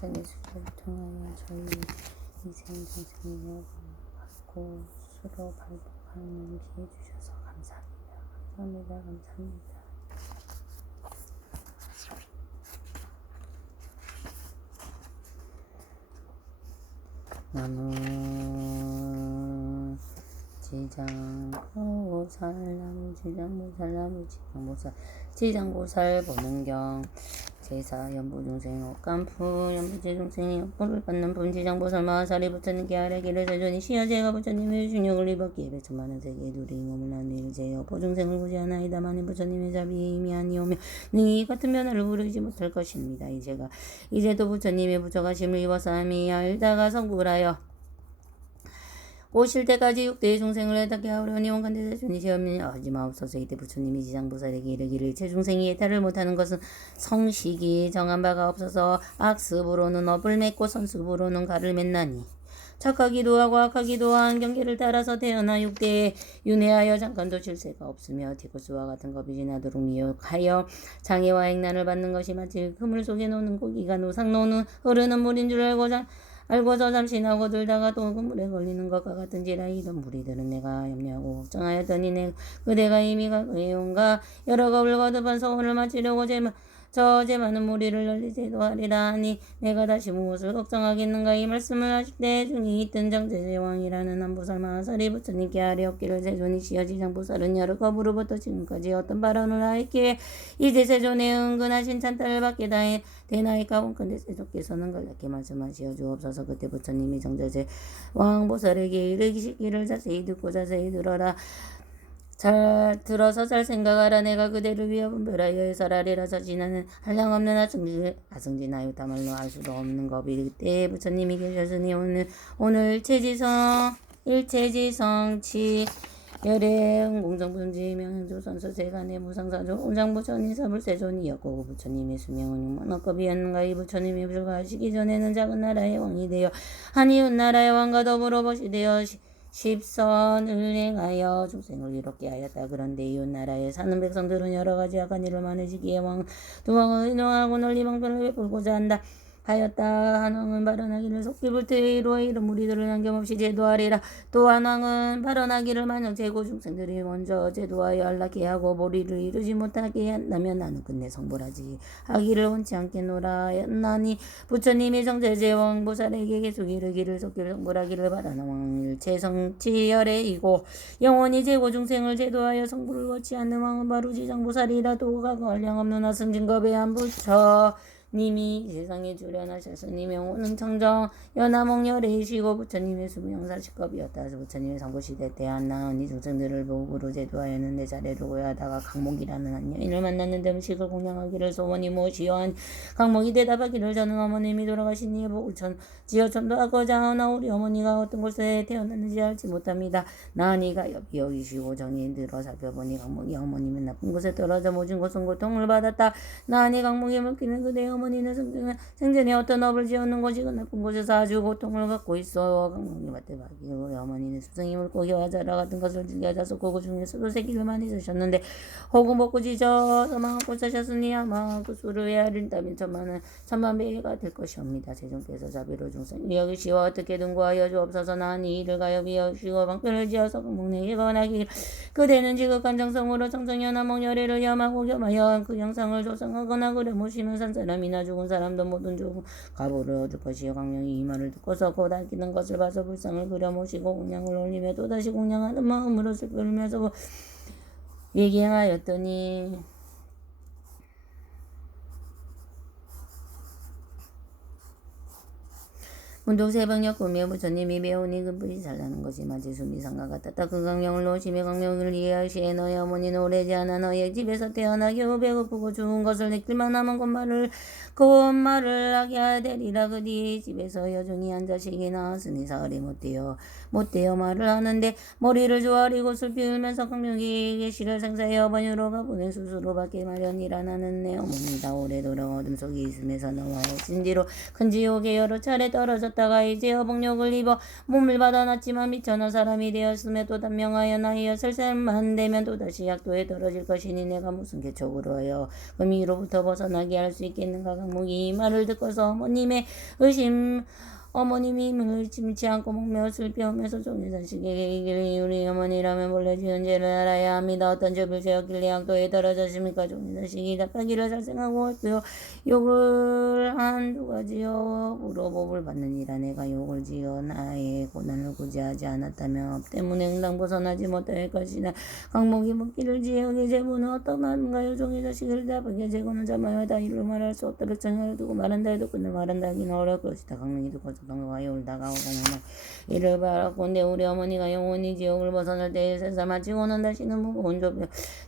모든 예수를 통하여 저희 이생동생을 받고 스스로 발복하는 기회 주셔서 감사합니다. 감사합니다. 감사합니다. 나무 지장보살 나무 지장보살 나무 지장보살 지장보살 보는경 제사 연부중생 억간푸 연부제중생이 역보를 받는 분지장보살 마하사리 부처님께 아래기를 세존이 시여제가 부처님의 중력을 입었기에 배천만한 세계에 누리 몸을 나누기를 제여 보중생을 구제하나이다마는 부처님의 자비임이 아니오며 능히 같은 변화를 부르지 못할 것입니다. 이제도 부처님의 부처가심을 입어서 함이 알다가 성불하여 오실 때까지 육대의 중생을 애타게 하오려니 원간대 세존이 시험하지 마옵소서. 이때 부처님이 지장보살에게 이르기를 제중생이 예탈을 못하는 것은 성식이 정한 바가 없어서 악습으로는 업을 맺고 선습으로는 가를 맺나니 착하기도 하고 악하기도 한 경계를 따라서 태어나 육대에 윤회하여 잠깐도 쉴새가 없으며 티쿠스와 같은 겁이 지나도록 미혹하여 장애와 액난을 받는 것이 마치 그물 속에 노는 고기가 노상 노는 흐르는 물인 줄 알고서 잠시 나고 들다가 또 그 물에 걸리는 것과 같은지라. 이런 무리들은 내가 염려하고 걱정하였더니 그대가 이미 그에온가 여러 겁을 거듭한 소원을 마치려고 제 많은 무리를 널리제도 하리라 하니 내가 다시 무엇을 걱정하겠는가. 이 말씀을 하실 때 중이 있던 정제제왕이라는 한보살 마하사리 부처님께 아뢰었기를 세존이 시여 지장보살은 여러 겁으로부터 지금까지 어떤 발언을 하였기에 이제 세존의 은근하신 찬탈을 받게 되나이까. 원컨대 세존께서는 간략히 말씀하시어 주옵소서. 그때 부처님이 정제제 왕보살에게 이르시기를 자세히 듣고 자세히 들어라. 잘 들어서 잘 생각하라. 내가 그대를 위하여 분별하여 해설하리라서 지나는 한량없는 아승진하여 다말로 알 수도 없는 겁이 그때 부처님이 계셨으니 오늘 일체지성치 열애 공정분지 명행조 선서 세간의 무상사조 온장부 천인사불 세존이었고 부처님의 수명은 6만억급이었는가. 이 부처님이 불가하시기 전에는 작은 나라의 왕이 되어 한 이웃 나라의 왕과 더불어 보시되어 십선을 행하여 중생을 이롭게 하였다. 그런데 이웃 나라에 사는 백성들은 여러 가지 악한 일을 많으시기에 두 왕은 인용하고 널리 방편을 베풀고자 한다 하였다. 한 왕은 발언하기를 속기불태에 이루어 이런 무리들을 남김없이 제도하리라. 또 한 왕은 발언하기를 만약 제고 중생들이 먼저 제도하여 안락해 하고 보리를 이루지 못하게 한다면 나는 끝내 성불하지 하기를 원치 않겠노라 하였나니 부처님이 정제제왕 보살에게 계속 이르기를 속기를 성불하기를 바라는 왕은 일체성치열애이고 영원히 제고 중생을 제도하여 성불을 거치 않는 왕은 바로 지장보살이라. 도가 관량없는 하승진겁의 한 부처 님이 세상에 주련하셨으니 명호는 청정 연하몽열애이시고 부처님의 수명 40겁이었다. 부처님의 상고시대 때 한나은이 중생들을 보고로 제도하였는데 자례를 고요하다가 강목이라는 한 여인을 만났는데 음식을 공양하기를 소원이 무엇이요 한 강목이 대답하기를 저는 어머님이 돌아가신 이에 복을 지어 전도하고자 하나 우리 어머니가 어떤 곳에 태어났는지 알지 못합니다. 나니가 여기시고 정이 들어 살펴보니 강목이 어머님은 나쁜 곳에 떨어져 모진 곳은 고통을 받았다. 나니 강목이 묻기는 그대 어머니는 생전에 어떤 업을 지었는 것이 그 나쁜 곳에서 아주 고통을 받고 있어. 강목이 맞대박이 우리 어머니는 스승이 물고기와 자라 같은 것을 즐겨 자숙고 그 중에서도 새끼를 많이 드셨는데 혹은 먹고 지져서 망하고 사셨으니 아마 그 수를 헤아린다면 천만 배가 될 것이옵니다. 세존께서 자비로 중생을 여기시어 어떻게든 구하여 주옵소서. 나니 이를 가엾이 여시고 방편을 지어서 강목에게 권하기를 그대는 지극한 정성으로 청정연하몽열애를 염하고 겸하여 그 영상을 조성하거나 그려 모시면 산 사람이나 죽은 사람도 모든 죽은 가보를 얻을 것이요. 강령이 이 말을 듣고서 곧 앓기는 것을 봐서 불상을 그려 모시고 공양을 올리며 또다시 공양하는 마음으로 슬픔을 흘면서 얘기하였더니 문득 새벽녘 꿈에 부처님이 배우니 금빛이 잘나는 것이 마치 수미상과 같았다. 그 강령을 놓으시며 강령을 이해하시에 너희 어머니는 오래지 않아 너희 집에서 태어나 겨우 배고프고 죽은 것을 느낄만 하면 곧말을 하게 되리라. 그 뒤에 집에서 여종이 한 자식이 나왔으니 사흘이 못되어 말을 하는데 머리를 조아리고 슬피 울면서 강령이 계시를 생사의 어머니로 가보내 스스로 받게 마련이라. 나는 내 어머니다. 오래도록 어둠 속에 있음에서 너와 오신 뒤로 큰 지옥에 여러 차례 떨어졌다. 되었다가 이제 어복욕을 입어 몸을 받아놨지만 미천한 사람이 되었음에 또 단명하여 나이여 설산만 되면 또다시 약도에 떨어질 것이니 내가 무슨 개척으로 하여 금이로부터 벗어나게 할 수 있겠는가. 강목이 이 말을 듣고서 어머님이 힘을 침치 않고 목매어 슬피하면서 종의 자식에게 이기를 우리 어머니라면 본래 지은 죄를 알아야 합니다. 어떤 죄를 지었길래 약도에 떨어졌습니까? 종의 자식이 답하기를 살생하고 했고요. 욕을 한 두 가지여 물어법을 받느니라. 내가 욕을 지어 나의 고난을 구제하지 않았다면 업 때문에 응당 벗어나지 못할 것이나 강목이 묻기를 지역의 제보는 어떠한가요? 종의 자식을 답하게 제고는 자마여 다 일로 말할 수 없다. 백성을 두고 말한다 해도 끝을 말한다 하기는 어려울 것이다. 강목이 듣고 방과에 울다가 오공을 이를 바라건대 우리 어머니가 영원히 지옥을 벗어날 때에 세상 마치고는 다시는 무거운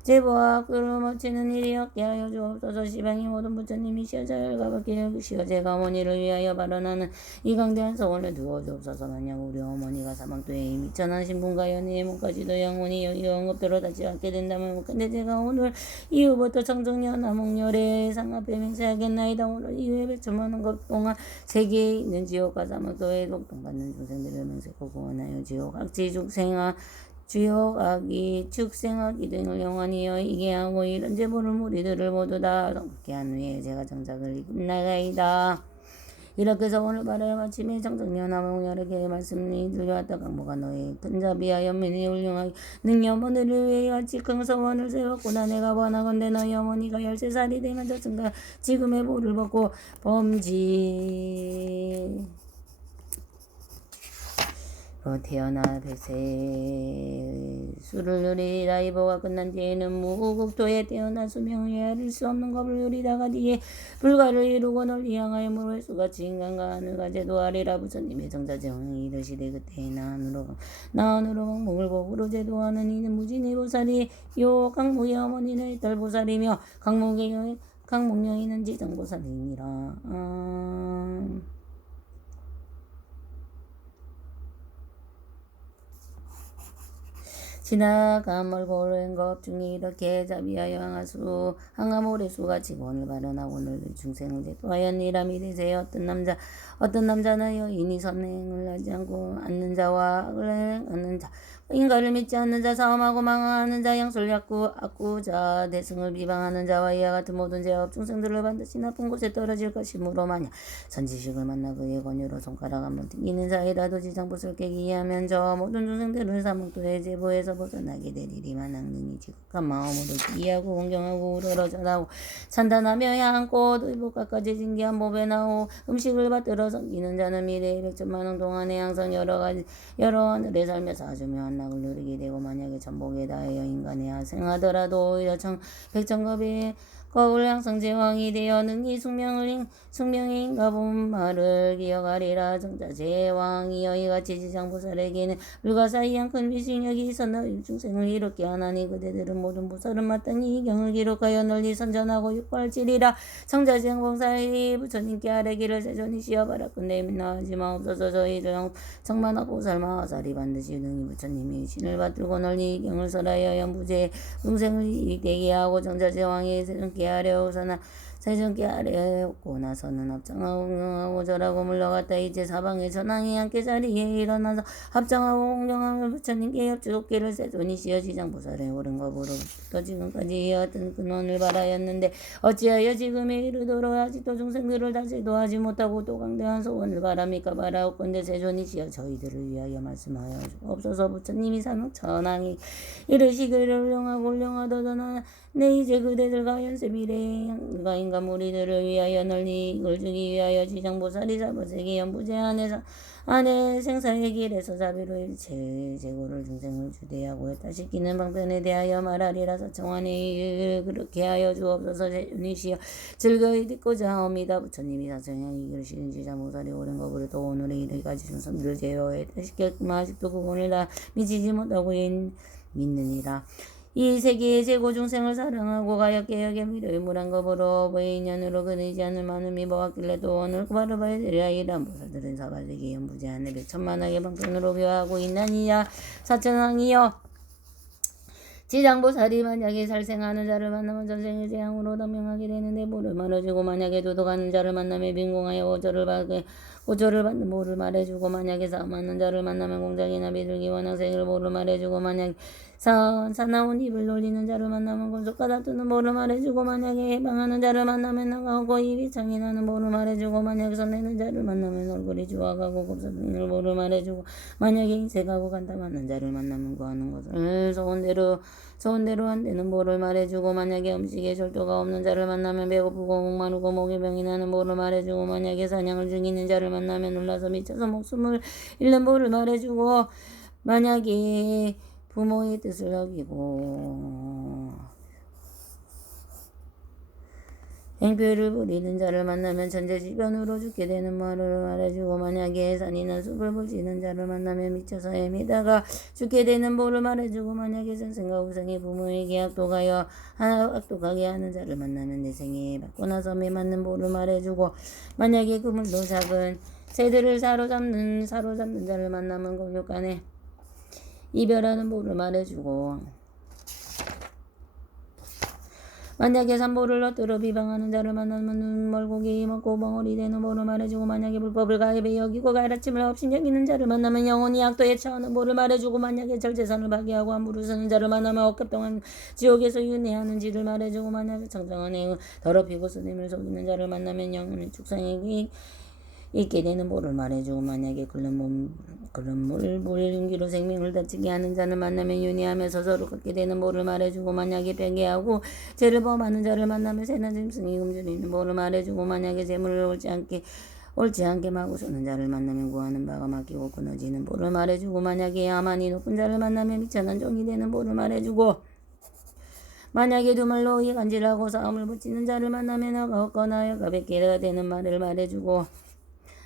제보와 악을 마치는 일이 없게 하여 주옵소서. 시방의 모든 부처님이시여 잘 가볍게 여기시어 제가 어머니를 위하여 발언하는 이 강대한 소원을 두어 주옵소서. 만약 우리 어머니가 사망도에 미천하신 분과 연애의 몸까지도 영원히 여기 언급대로 닿지 않게 된다면 근데 제가 오늘 이후부터 청정년 암흑열의 상 앞에 맹세하겠나이다. 오늘 이후에 백천만원 것 동안 세계에 있는 지옥과 사막도에 독동받는 중생들을 맹세코 구원하여 지옥 악지 주옥 악이 축생악이 등을 영원히 여의게 하고 이런 제보를 무리들을 모두 다 성불케 한 후에 제가 정작을 끝나가이다. 이렇게 해서 오늘 발을 마침에 정정년암 여러개의 말씀이 들려왔다. 강모가 너의 큰 자비와 연민이 훌륭하게 능히 어머니를 위해 같이 큰 소원을 세웠구나. 내가 원하건대 너희 어머니가 13살이 되면 저승과 지금의 보를 받고 범지 태어나 백세 수를 누리라. 이보가 끝난 뒤에는 무국토에 태어나 수명을 헤아릴 수 없는 겁을 누리다가 뒤에 불가를 이루고 널리 향하여 물을 수같이 인간과 하늘과 제도하리라. 부처님의 정자정이 이르시되 그때 나 하늘로 강목을 복으로 제도하는 이는 무진의 보살이요 강목의 어머니는 딸 보살이며 강목 여인은 지정보살이니라. 지나가 멀고 오랜 것 중에 이렇게 자비하여 항아모래수가 직원을 발언하고 늘 중생을 제도하였니라. 이르세요. 어떤 남자는 여인이 선행을 하지 않고 않는 자와 악을 행하는 자, 인가를 믿지 않는 자, 사움하고 망하는 자, 양술 악구자, 대승을 비방하는 자와 이와 같은 모든 죄업 중생들을 반드시 나쁜 곳에 떨어질 것이므로 만약 선지식을 만나 그의 권유로 손가락 한번 튕기는 자이라도 지장봇을 깨기 위하면 저 모든 중생들을 사목도의 제보에서 벗어나게 되리리만 악능이 지극한 마음으로 이해하고 공경하고 우러러져나고 찬탄하며 향꽃 의복까지 징기한 법에 나오 음식을 받들어 섬기는 자는 미래의 100천만원 동안에 항상 여러 하늘에 살면서 아주 묘한 낙을 누리게 되고 만약에 전복에 다하여 인간에 하생하더라도 오히려 백천겁의 거울 항상 제왕이 되어 능히 숙명의 인가본 말을 기억하리라. 정자 제왕이여 이같이 지장보살에게는 불가사의한 큰 미신력이 있었나 중생을 이롭게 하나니 그대들은 모든 보살은 마땅히 이 경을 기록하여 널리 선전하고 육발지리라. 정자 제왕보살이 부처님께 아뢰기를 세존이시여 바라건대 민나하지 마옵소서. 저희들 정만학 보살 마하살이 반드시 능히 부처님이 신을 받들고 널리 이 경을 설하여 연부제 중생을 이익되게 하고 정자 제왕이 세존께 아뢰오서나 세존께 아뢰었고 나서는 합장하고 공경하고 절하고 물러갔다. 이제 사방에 전황이 함께 자리에 일어나서 합장하고 공경하며 부처님께 엽주도끼를 세존이시여 지장보살의 옳은 법으로부터 지금까지 이어왔던 근원을 바라였는데 어찌하여 지금에 이르도록 아직도 중생들을 다 제도하지 못하고 또 강대한 소원을 바랍니까? 바라옵건대 세존이시여 저희들을 위하여 말씀하여 주옵소서. 부처님이 사명 전황이 이르시기를 훌륭하도다. 내 이제 그대들과 연세 미래가 인간 무리들을 위하여 널리 이걸 주기 위하여 지장보살이 사법세계 연부제 안에 생사의 길에서 자비로 일체 재고를 중생을 주대하고 했다시키는 방편에 대하여 말하리라. 사청하니 그렇게 하여 주옵소서. 세존이시여 즐거이 듣고자 하옵니다. 부처님이 사청하니 이르시는 지장보살이 오랜 법으로 또 오늘에 이르기까지 중생들을 제어했다시켰구만 아직도 그분을 다 미치지 못하고 믿느니라. 이 세계의 제고 중생을 사랑하고 가엽게 여겨 미료의무란 법으로 부의 인연으로 그리지 않을 많음이 보았길래 또 오늘 바로 봐야되리라. 이란 보살들은 사바세계 연부제 안에 100천만하게 방편으로 교하고 있나니야. 사천왕이여 지장보살이 만약에 살생하는 자를 만나면 전생의 재앙으로 단명하게 되는데 뭐를 말해주고 만약에 도덕하는 자를 만나면 빈공하여 고초를 받는 뭐를 말해주고 만약에 싸움하는 자를 만나면 공장이나 비둘기 원앙생을 뭐를 말해주고 만약에 사나운 입을 놀리는 자를 만나면 권속과 다투는 뭐를 말해주고 만약에 해방하는 자를 만나면 나가고 입이 창이 나는 뭐를 말해주고 만약에 손내는 자를 만나면 얼굴이 주워가고 곱사등을 뭐를 말해주고 만약에 인색하고 간담하는 자를 만나면 구하는 것을 소원대로 안 되는 뭐를 말해주고 만약에 음식에 절도가 없는 자를 만나면 배고프고 목마르고 목에 병이 나는 뭐를 말해주고 만약에 사냥을 죽이는 자를 만나면 놀라서 미쳐서 목숨을 잃는 뭐를 말해주고 만약에 부모의 뜻을 어기고 행표를 부리는 자를 만나면 천재지변으로 죽게 되는 말을 말해주고 만약에 산이나 숲을 부지는 자를 만나면 미쳐서 헤매다가 죽게 되는 뭐를 말해주고 만약에 전생과 후생의 부모에게 악독하게 하는 자를 만나면 내 생에 받고 나서 매맞는 뭐를 말해주고 만약에 그물도 작은 새들을 사로잡는 자를 만나면 공욕간에 이별하는 뭐를 말해주고 만약에 산보를 엿들어 비방하는 자를 만나면 눈멀고기 먹고 벙어리 되는 뭐를 말해주고 만약에 불법을 가입해 여기고 가라침을 없인 여기는 자를 만나면 영원히 악도에 처하는 뭐를 말해주고 만약에 절제선을 파괴하고 함부로 쓰는 자를 만나면 억압 동안 지옥에서 윤회하는 지를 말해주고 만약에 청정한 애의 더럽히고 스님을 속이는 자를 만나면 영원히 축생에게 있게 되는 뭐를 말해주고 만약에 물 윤기로 생명을 다치게 하는 자를 만나면 윤회하면서 서로 걷게 되는 뭐를 말해주고 만약에 배개하고 죄를 범하는 자를 만나면 새나 짐승이 굶주리는 뭐를 말해주고 만약에 재물을 옳지 않게 마구 쏘는 자를 만나면 구하는 바가 막히고 끊어지는 뭐를 말해주고 만약에 야만이 높은 자를 만나면 미천한 종이 되는 뭐를 말해주고 만약에 두 말로 이간질하고 싸움을 붙이는 자를 만나면 얻거나 여가 뵙게 되는 말을 말해주고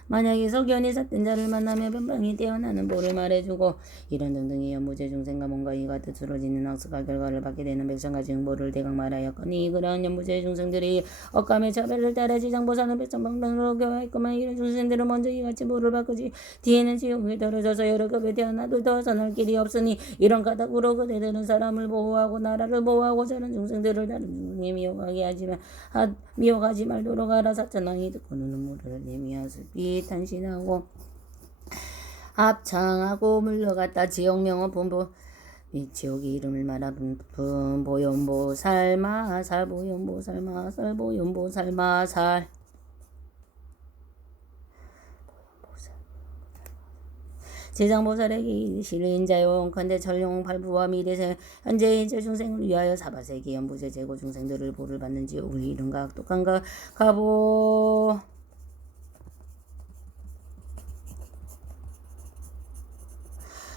만약에 석연이 삿된 자를 만나면 변방이 떼어나는 보를 말해주고 이런 등등의 연무제 중생과 뭔가 이가 뜻으로 짓는 학습과 결과를 받게 되는 백성가지 응보를 대강 말하였거니 그러한 연무제 중생들이 억감의 차별을 따라 지장보사는 백성방방으로 교화했구만 이런 중생들은 먼저 이같이 보를 바꾸지 뒤에는 지옥에 떨어져서 여러 급에 태어나도 더 선할 길이 없으니 이런 까닭으로 그대들은 사람을 보호하고 나라를 보호하고 저런 중생들을 다른 중생이 미워하지 말도록 하라. 사천왕이 듣고는 눈물을 흘리며 탄신하고 합창하고 물러갔다. 지옥명은 분부 지옥의 이름을 말하 보현보살 마살 보현보살 마살 보현보살 마살 제장보살에게 이르시되 인자여 원컨대 전용 발부와 미래세 현재의 중생을 위하여 사바세계 연부제 제고 중생들을 보를 받는 지옥을 이룬가 악독한가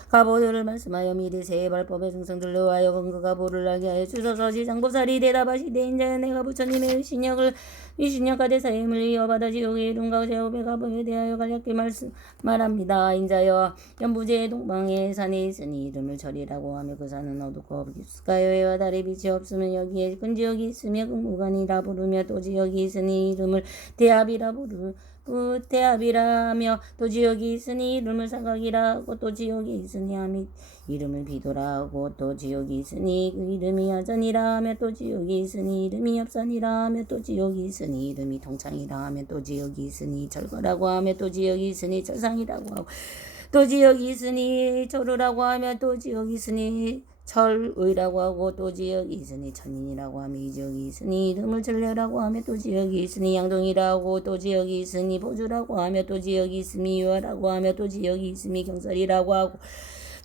가보들을 말씀하여 미리 새 발법의 중생들로 하여 근거가 보를 알게 하여 주소서. 지장보살이 대답하시되 인자여 내가 부처님의 위신력과 대사임을 이어받아 지옥의 이름과 제업의 가보에 대하여 간략히 말합니다. 인자여 연부제의 동방의 산에 있으니 이름을 절이라고 하며 그 산은 어둡고 깊을까요. 해와 달의 빛이 없으면 여기에 근지역이 있으며 극무관이라 부르며 또 지역이 있으니 이름을 대합이라 대합이라며 또 지역이 있으니 이름을 사각이라 하고 또 지역이 있으니 하며 이름을 비도라 하고 또 지역이 있으니 그 이름이 야전이라 하며 또 지역이 있으니 이름이 엽산이라 하며 또 지역이 있으니 이름이 동창이라 하며 또 지역이 있으니 철거라고 하며 또 지역이 있으니 철상이라고 하고 또 지역이 있으니 철우라고 하며 또 지역이 있으니 철의라고 하고 또 지역이 있으니 천인이라고 하며 이 지역이 있으니 이름을 전례라고 하며 또 지역이 있으니 양동이라고 또 지역이 있으니 보주라고 하며 또 지역이 있으니 유화라고 하며 또 지역이 있으니 경설이라고 하고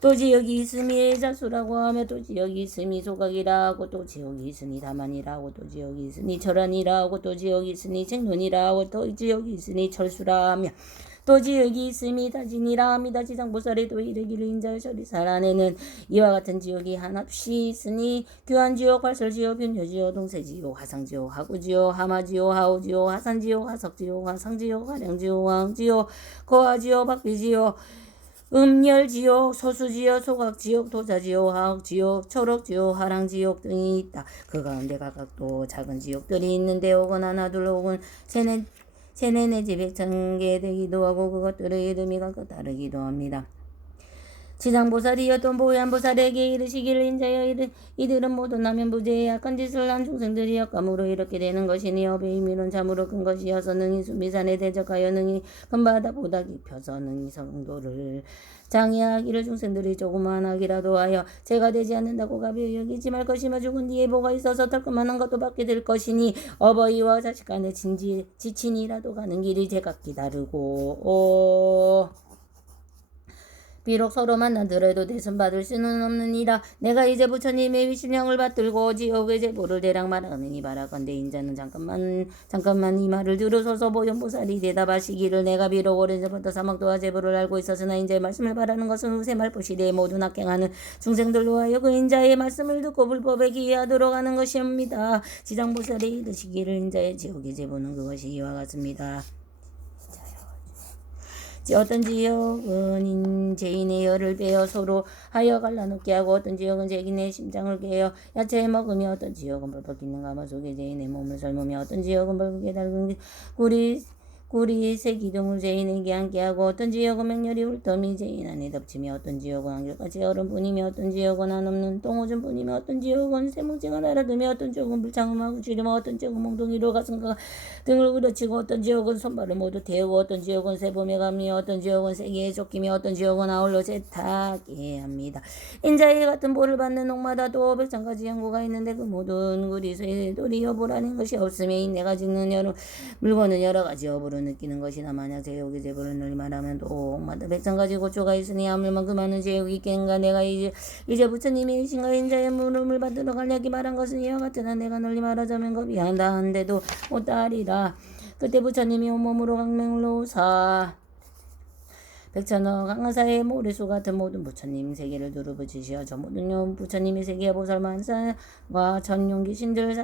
또 지역이 있으니 자수라고 하며 또 지역이 있으니 소각이라 하고 또 지역이 있으니 다만이라 하고 또 지역이 있으니 철안이라 하고 또 지역이 있으니 책론이라 하고 또 지역이 있으니 철수라 하며 또 지역이 있음이 다진이라 합니다. 지장보살이 또 이르기를 인자의 절이살 안에는 이와 같은 지역이 한없이 있으니 교환지옥, 활설지옥, 변효지옥, 동세지옥, 화상지옥, 하구지옥, 하마지옥, 하우지옥, 하산지옥, 하석지옥, 화상지옥, 화량지옥, 왕지옥, 거하지옥, 박비지옥, 음열지옥, 소수지옥, 소각지옥, 도자지옥, 하옥지옥, 초록지옥, 화랑지옥 등이 있다. 그 가운데 각각 또 작은 지옥들이 있는데 혹은 하나 둘 혹은 세네 내지 100,000개 되기도 하고 그것들의 이름이 각각 다르기도 합니다. 지상보살이었던 보현보살에게 이르시기를 인자여 이들은 모두 남현부재의 악한 짓을 한 중생들이었감으로 이렇게 되는 것이니 업의 의미는 참으로 큰 것이어서 능히 수미산에 대적하여 능히 큰 바다보다 깊어서 능히 성도를 장애하기를 중생들이 조그마한 악이라도 하여 죄가 되지 않는다고 가벼이 여기지 말 것이며 죽은 뒤에 보가 있어서 털끔한 것도 받게 될 것이니 어버이와 자식 간에 지친이라도 가는 길이 제각기 다르고 비록 서로 만나더라도 대선받을 수는 없느니라. 내가 이제 부처님의 위신령을 받들고 지옥의 제보를 대략 말하느니 바라건대 인자는 잠깐만 이 말을 들으소서. 보현보살이 대답하시기를 내가 비록 오래전부터 사막도와 제보를 알고 있었으나 인자의 말씀을 바라는 것은 후세 말보시대에 모두 낙행하는 중생들로 하여 그 인자의 말씀을 듣고 불법에 기회하도록 하는 것이옵니다. 지장보살이 이르시기를 인자의 지옥의 제보는 그것이 이와 같습니다. 어떤 지역은 죄인의 혀를 베어 소로 하여 갈라놓게 하고 어떤 지역은 죄인의 심장을 깨어 야채에 먹으며 어떤 지역은 벌벌 끓는 가마 속에 죄인의 몸을 삶으며 어떤 지역은 벌겋게 달군 꿀이 새 기둥을 죄인에게 앉게 하고 어떤 지역은 맹렬히 훑더미 죄인 안에 덮치며 어떤 지역은 한결같이 얼음 뿐이며 어떤 지역은 한없는 똥오줌 뿐이며 어떤 지역은 새뭉지가 날아들며 어떤 지역은 불창음하고 지르며 어떤 지역은 몽둥이로 가슴과 등을 후려치고 어떤 지역은 손발을 모두 태우고 어떤 지역은 새봄에 가며 어떤 지역은 세기에 쫓기며 어떤 지역은 아울러 세탁해 합니다. 인자의 같은 보를 받는 옥마다 또 100,000가지 연고가 있는데 그 모든 구리쇠 돌이 여불 아닌 것이 없으며 내가 짓는 물건은 여러 가지 여불은 느끼는 것이나 만약 제욕의 제보를 널리 말하면 또 옥마다 100,000가지 고초가 있으니 아물만 그 많은 제욕이 있겠는가. 내가 이제 부처님이 이신가 인자의 물음을 받으러 가려기 말한 것은 이와 같으나 내가 널리 말하자면 겁이 한다 한데도 못다하리라. 그때 부처님이 온몸으로 강명을 놓으사 백천억 강하사의 모래수 같은 모든 부처님 세계를 두루붙이시어 저 모든 부처님의 세계에 보살만사와 전용기 신들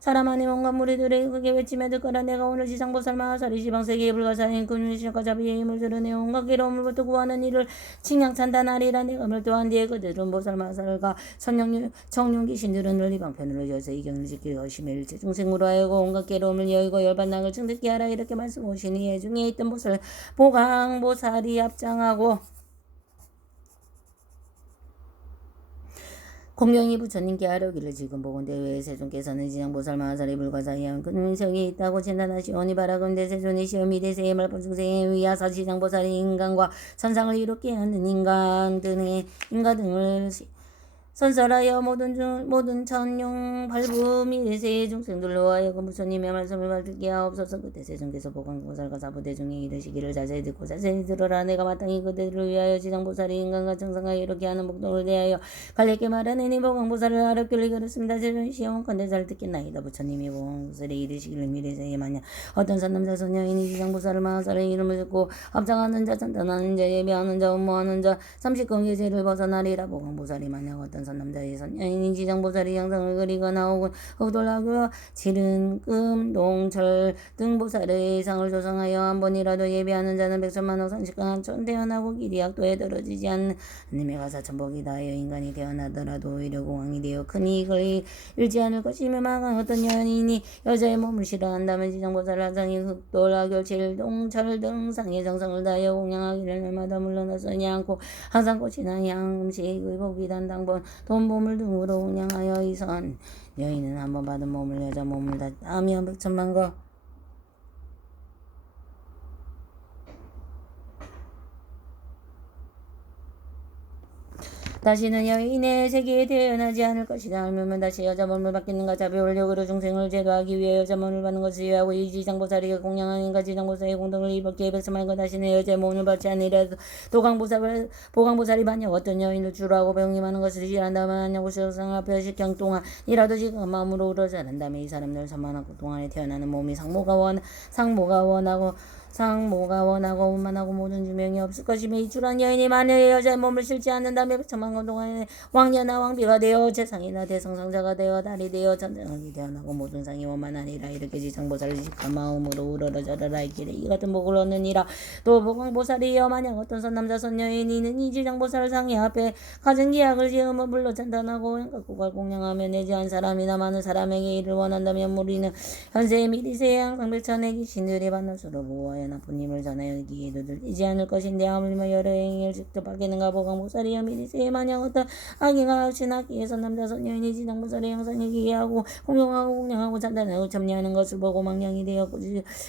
사람 아닌 온갖 무리들에게 크게 외치며 듣거라. 내가 오늘 지상보살 마하사리 지방세계의 불가사인 근위실과 자비의 힘을 드러내 온갖 괴로움을부터 구하는 이를 칭양찬단하리라. 내가 멸도한 뒤에 그들은 보살 마하사를과 청룡기 신들은 널리 방편으로 여서 이 경을 지키고 심해 일체 중생으로 하여고 온갖 괴로움을 여의고 열반낭을 증득케 하라. 이렇게 말씀하시니 예 중에 있던 보강보살이 합장하고 공경이 부처님께 하려기를 지금 보건대 외에 세존께서는 지장보살 마하사리 불가사의한 근위성이 있다고 진단하시오니 바라건대 세존이 시험이 대세의 말본 중생에 의하사 지장보살이 인간과 천상을 이롭게 하는 인가 등을 선설하여 모든 천용 발부미 대세의 중생들로 하여금 부처님의 말씀을 받게 하옵소서. 그때 세존께서 보강보살과 사부대 중에 이르시기를 자세히 듣고 자세히 들어라. 내가 마땅히 그들을 위하여 지장보살이 인간과 천상을 이렇게 하는 목동을 대하여 갈래게 말하느니 보강보살을 아랍길을 걸었습니다. 세존 시험은 건대 잘 듣겠나이다. 부처님이 보강보살이 이르시기를 미래세에 만약 어떤 산남자 소녀인이 지장보살을 마하사의 이름을 듣고 합장하는 자 찬탄하는 자 예배하는 자 음모하는 자 30건의 죄를 벗어나리라. 보강보살이 만약 어떤 남자의 선녀인이 지장보살이 양상을 그리거나 혹은 흑돌하고 지른 금, 동, 절 등 보살의 상을 조성하여 한 번이라도 예배하는 자는 100,000만억 상식간 한천 태어나고 길이 악도에 떨어지지 않는 하나님의 가사천복이 다하여 인간이 태어나더라도 오히려 공황이 되어 큰 이익을 잃지 않을 것이며 망한 어떤 여인이 여자의 몸을 싫어한다면 지장보살 한상이 흑돌, 하교, 질, 동, 절 등 상의 정성을 다하여 공양하기를 날마다 물러나서지 않고 항상 꽃이나 향, 음식의 복이 단당번 돈, 보물 등으로 운양하여 이선 여인은 한번 받은 몸을 여자 몸을 다 따며 100,000만 거 다시는 여인의 세계에 태어나지 않을 것이다. 알면 다시 여자 몸을 받겠는가. 자비원력으로 중생을 제도하기 위해 여자 몸을 받는 것을 이해하고 이 지장보살이 공양한 인가 지장보살의 공덕을 입었기에 100,000만 거 다시는 여자의 몸을 받지 않으려. 보강보살이 만약 어떤 여인을 주로하고 배웅이 많은 것을 싫어한다면 만약 우수상 앞에 식경 동안이라도 지금 마음으로 울어 자란다면 이 사람들 3만억 동안에 태어나는 몸이 상모가 원하고 원만하고 모든 주명이 없을 것이며 이 출한 여인이 만일 여자의 몸을 싫지 않는다면 100,000만 년 동안에 왕녀나 왕비가 되어 재상이나 대성상자가 되어 달이 되어 전쟁이 되어나고 모든 상이 원만하니라. 이렇게 지장보살을 직한 마음으로 우러러 저러라 했기에 이 같은 복을 얻느니라. 또 보강보살이여 만약 어떤 선남자 선여인이는 이 지장보살 상의 앞에 가진 기약을 지으며 불러 찬탄하고 행각국을 공양하며 내지 한 사람이나 많은 사람에게 이를 원한다면 우리는 현세의 미리세의 항상 100,000의 귀신들이 받는 수로 보아요. 하여 나쁜 힘을 전하여 기에도 들리지 않을 것인데 하물며 여러 행위를 직접 하겠는가 보강보살이여 미리세 마냥 어떤 악인가 없인 악기에서 남자선 여인이 지당보살의 형상에 기계하고 공경하고 찬단하고 참여하는 것을 보고 망령이 되어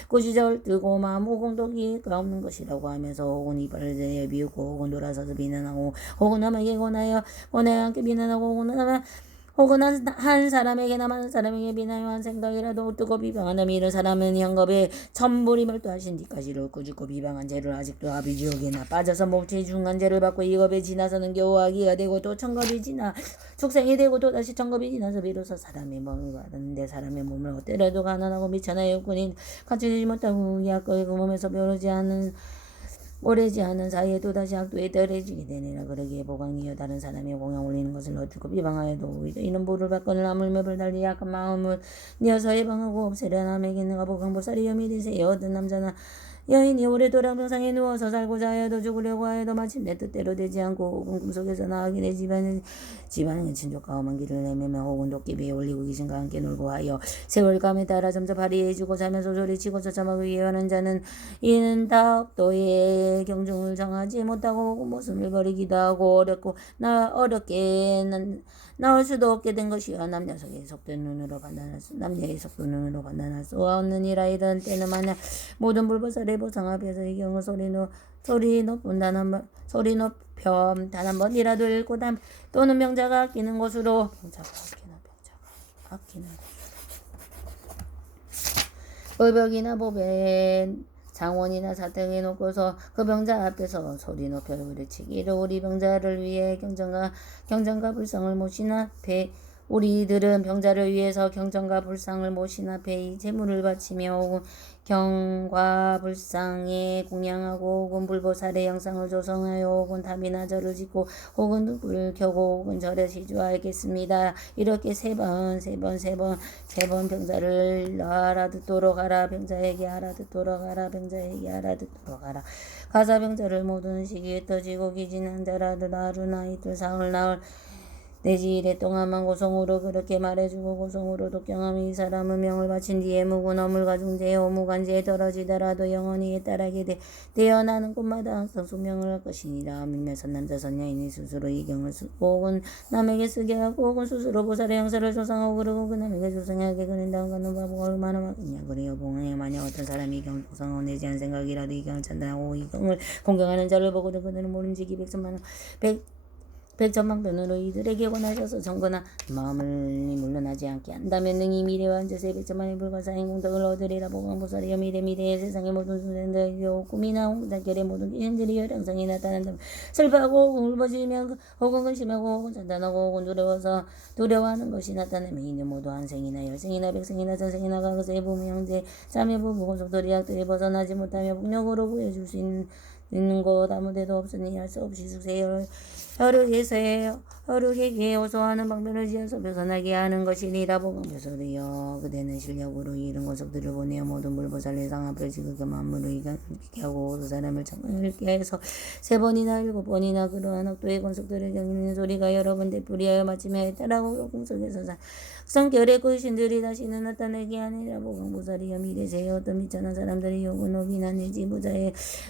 꾸짖어 들고 마음 오공도 기회가 없는 것이라고 하면서 혹은 이빨을 대어 비웃고 혹은 돌아서서 비난하고 혹은 남에게 권하여 함께 비난하고 혹은 한 사람에게나 많은 사람에게 비난하여 한 생각이라도 뜨고 비방하는 이런 사람은 현겁에 천불이 멸도하신 뒤까지를 꾸짖고 비방한 죄를 아직도 아비지옥에나 빠져서 몹시 중한 죄를 받고 이 겁에 지나서는 겨우 아기가 되고 또 천겁이 지나 축생이 되고 또 다시 천겁이 지나서 비로소 사람의 몸을 받았는데 사람의 몸을 어때라도 가난하고 미천한 욕군이 갖추지 못하고 이 악거의 그 몸에서 오래지 않은 사이에 또다시 악도에 떨어지게 되니라. 그러기에 보강이여 다른 사람이 공양 올리는 것을 어떻고 비방하여도 오히려 이는 불을 받거늘 아물맵을 달리 약한 마음을 내어서 해방하고 없애려 남에게는가 보강보살이여 미리세요. 어떤 남자나 여인이 오래 도랑병상에 누워서 살고자 하여도 죽으려고 하여도 마침내 뜻대로 되지 않고 혹은 꿈속에서 나가게 내 집안의 친족과 험한 길을 내매며 혹은 도깨비에 올리고 귀신과 함께 놀고 하여 세월감에 따라 점점 발휘해주고 자면서 소리치고 저참하고 예언하는 자는 이는 다 업도의 경중을 정하지 못하고 혹은 모순을 버리기도 하고 어렵게 나올 수도 없게 된 것이요 남녀의 속도 눈으로 판단할 수 없느니라. 이런 때는 만약 모든 불보살의 보상 앞에서 이 경우 소리 높은 단 한 번이라도 읽고 또는 병자가 아끼는 곳으로 의벽이나 보배 장원이나 사탕에 놓고서 그 병자 앞에서 소리 높여 외치기를 우리 병자를 위해 경전과 불상을 모신 앞에 우리들은 병자를 위해서 경전과 불상을 모신 앞에 이 제물을 바치며 혹은 경과 불상에 공양하고 혹은 불보살의 형상을 조성하여 혹은 탑이나 절을 짓고 혹은 불을 켜고 혹은 절에 시주하겠습니다. 이렇게 세 번 병자를 알아듣도록 하라. 병자에게 알아듣도록 하라. 가사 병자를 모든 시기에 터지고 기진한 자라도 하루나 이틀 사흘 나흘 내지 이래 동안만 고성으로 그렇게 말해주고 고성으로 독경하며 이 사람은 명을 바친 뒤에 묵은 어물과 중재에 오무간지에 떨어지더라도 영원히 따라게 되어 나는 꿈마다 항상 숙명을 할 것이니라. 하물며 선남자 선여인이 스스로 이 경을 쓰고 혹은 남에게 쓰게 하고 혹은 스스로 보살의 형사를 조상하고 그러고 그 남에게 조상하게 그린다고 하는 바보가 얼마나 많겠냐. 그래요 봉황에 만약 어떤 사람이 이 경을 조상하고 내지 한 생각이라도 이 경을 찬단하고 이 경을 공경하는 자를 보고도 그들은 모름지기 백천만변으로 이들에게 권하셔서 정거나 마음을 물러나지 않게 한다면 능히 미래와 현재세 백천만의 불가사행 공덕을 얻으리라. 보강보살이여 미래의 세상의 모든 수행들이요 꿈이나 홍자결의 모든 귀신들이 열향성이 나타난다면 슬퍼하고 혹은 울부짖으며 혹은 근심하고 혹은 잔단하고 혹은 두려워하는 것이 나타나면 이는 모두 한생이나 열생이나 백생이나 전생이나 과거세의 부모 형제 자매 부부 권속들이 악도에 벗어나지 못하며 폭력으로 구해줄 수 있는 곳 아무데도 없으니 할 수 없이 숙세요 혈육에게 호소하는 방편을 지어서 벗어나게 하는 것이니라. 보강보살이여 그대는 실력으로 이런 권속들을 보내어 모든 불보살의 상 앞에 지극히 만물을 이기게 하고 그 사람을 창을 해서 3번이나 7번이나 그러한 악도의 권속들을 경기는 소리가 여러 번 되풀이하여 마침에 따라고 공속에서 성결의 귀신들이 다시는 나타나게 하니라. 보강보살이여 미래세에 어떤 미천한 사람들이 욕은 오기나 내지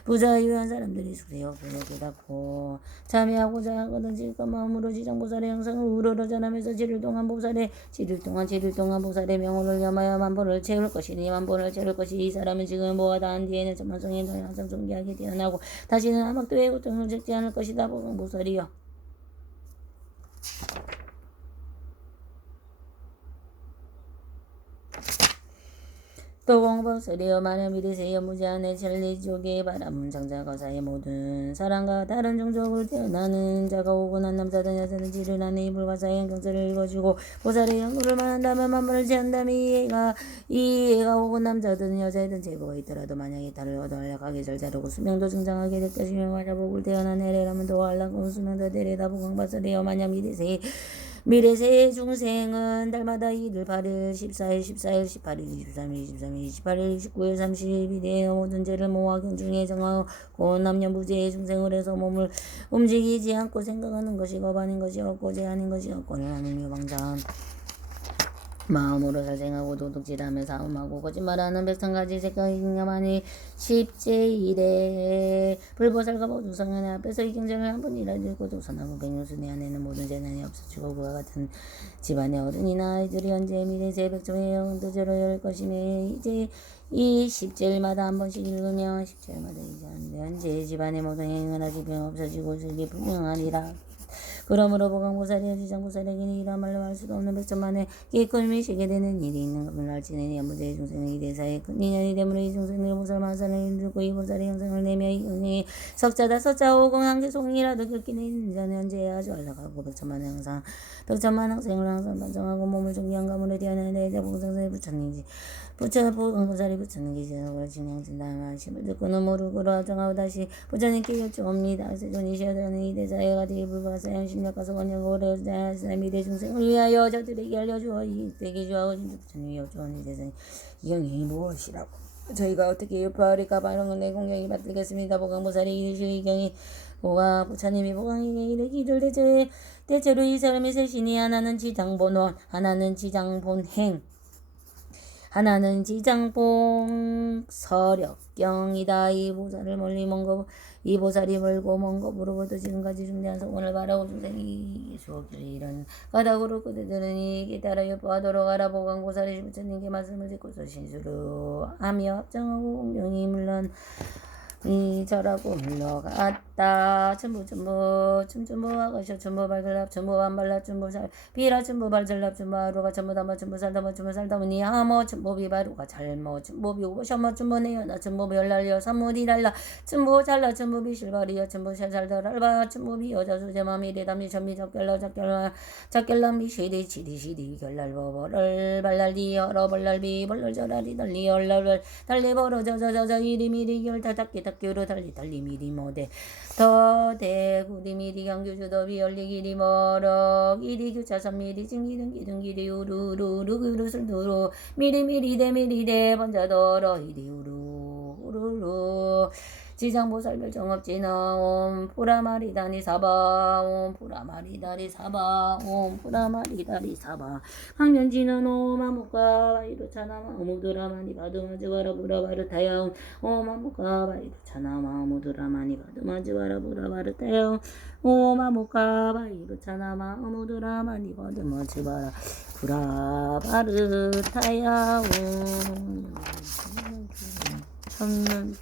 부자유한 사람들이 숙세요 부록을 닫고 참여하고자 하거든지 그 마음으로 지장보살의 형상을 우러러 전하면서 7일 동안 보살의 명호를 겸하여 만본을 채울 것이니 만본을 채울 것이 이 사람은 지금 모아다 한 뒤에는 천만성에 항상 존귀하게 태어나고 다시는 암흑도의 고통을 겪지 않을 것이다. 보강보살이여 또 공법설이여 만여 미래세여 무제한의 천리족의 바람은 장자거사의 모든 사람과 다른 종족을 태어나는 자가 오고 한 남자든 여자든 지를 안에 불가사의 경서를 읽어주고 보살의 연구를 말한다면 만물을 제한다면 이 애가 오고 남자든 여자든 제보가 있더라도 만약에 달을 얻어 안락하게 절자르고 수명도 증장하게 될 것이며 와자복을 태어난 애래라면 도 안락은 수명도 되리다. 보강보살이여 만약 미래세의 중생은 달마다 2일 8일 14일 18일 23일 28일 29일 30일에 모든 죄를 모아 경중에 정하고 남녀부재의 중생을 해서 몸을 움직이지 않고 생각하는 것이 법 아닌 것이 없고 죄 아닌 것이 없고는 하는 유방장 마음으로 살생하고 도둑질하며 싸움하고 거짓말하는 백성같이 생각이 경험하니 10제1에 불보살과 모두성현의 앞에서 이 경전을 한 번이라 들고 도선하고 백년수 내 안에는 모든 재난이 없어지고 그와 같은 집안의 어른이나 아이들이 현재 미래 제백종의 영도제로 열 것이며 이제 이 10제일마다 한 번씩 읽으며 10제일마다 이제 현재 집안의 모든 행을 하지 병 없어지고 슬기 분명하리라. 그러므로 보강보살이여 지장보살에게는 이러한 말로 할 수도 없는 백천만에 기꺼이 시게 되는 일이 있는 것을 알지니 연무대의 중생의 이대사에 큰 인연이 되므로 이 중생들 보살 마살을 이루고 이 보살의 형상을 내며 이 은이 석자다 석자 오공 한개송이라도 긁기는 있는 자는 현재에 아주 안락하고 백천만의 항상 백천만 학생을 항상 반성하고 몸을 존귀한 가문에 태어나는 데에 보상사의 부처님이지 보강보살이 부처님 계시는 진양진다만 심을 듣고는 모르고로 하정하고 다시 부처님께 여쭈옵니다. 세존이시여다는 이대사회가 대불가사양 심력가서 원형 오래자야스나 미래 중생을 위하여 저들에게 알려주어 이때기 주하고 진짜 부처님이 여쭈온 이대사의 이경이 무엇이라고 저희가 어떻게 유파하리까 바라는 내 공경이 받들겠습니다. 보강보살이 이르시오 이경이 보가 부처님이 보강에게 이르기를 대체로 이 사람의 셋이니 하나는 지장본원 하나는 지장본행 하나는 지장봉 서력경이다. 이 보살을 멀리 먼 이 보살이 멀고 먼 곳으로부터 지금까지 중대한 소원을 바라고 중생이 수없이 이런 까닭으로 그들은 이게 따라 여포하도록 알아보고 보살이 부처님께 말씀을 듣고서 신수로 하며 합정하고 공경이 물론 이 절하고 흘러갔다. 춘부 아가쇼 춘부 발글랍 춘부 반발랍 춘부 살 비라 춘부 발절랍 춘부 하루가 춘부 담아 춘부 살다머니 하모 춘부 비바루가 잘모 춘부 비우고 셔머 춘부 내연아 춘부 별날려 삼무디 달라 춘부 잘라 춘부 비실바리여 춘부 샬살더랄바 춘부 비여자 수제마 미래담이 전미 적결람 비시리 치리시리 결랄버벌을 발랄리 얼어벌랄비 벌랄저라리 달리 얼랄벌 달리 벌어저저저저 이리미리 결다닥기 닭교로 달리 미리 모대 더 대구리 미리 경규주 더비 열리기리 머럭 이리 규차선 미리 징기둥기둥기리 우루루루 그루슬두루 미리 대 번자더러 이리 우루루루 지장보살 별정업지나 옴 puramāriḍāni 사바 옴 puramāriḍā리 사바 옴 puramāriḍā리 사바 강면지는 옴 아무까 바이루차나마 오무드라마니 바두마즈와라 부라바르타야 옴 아무까 바이루차나마 오무드라마니 바두마즈와라 부라바르타야 옴 아무까 바이루차나마 오무드라마니 바두마즈와라 부라바르타야 옴 천년